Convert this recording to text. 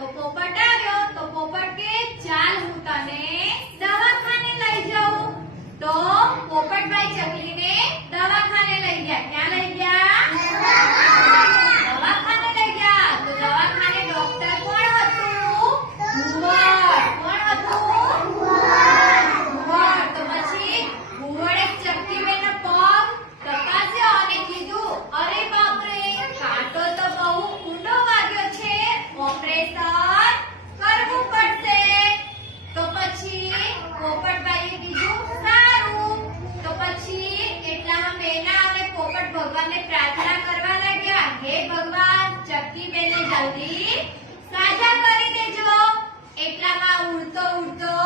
તો પોપટ આવ્યો તો પોપટ કે ચાલ હું તને દવાખાને લઈ જાઉં તો પોપટભાઈ ચકલીને દવાખાને લઈ ગયા ક્યાં લઈ ગયા દવાખાને લઈ ગયા તો દવાખાને ડોક્ટર કોણ હતું ભુવડ કોણ હતું ભુવડ તો પછી ભુવડે ચકલીબેનનો પગ તપાસ્યો અને કીધું અરે બાપ રે કાંટો તો બહુ ઊંડો વાગ્યો છે ઓપરેશન કરવું પડશે તો પછી પોપટભાઈએ કીધું સારું તો પછી એટલામાં મેના અને પોપટ ભગવાનને પ્રાર્થના કરવા લાગ્યા હે ભગવાન ચકલીબેનને જલ્દી સાજા કરી દેજો એટલામાં ઉડતો ઉડતો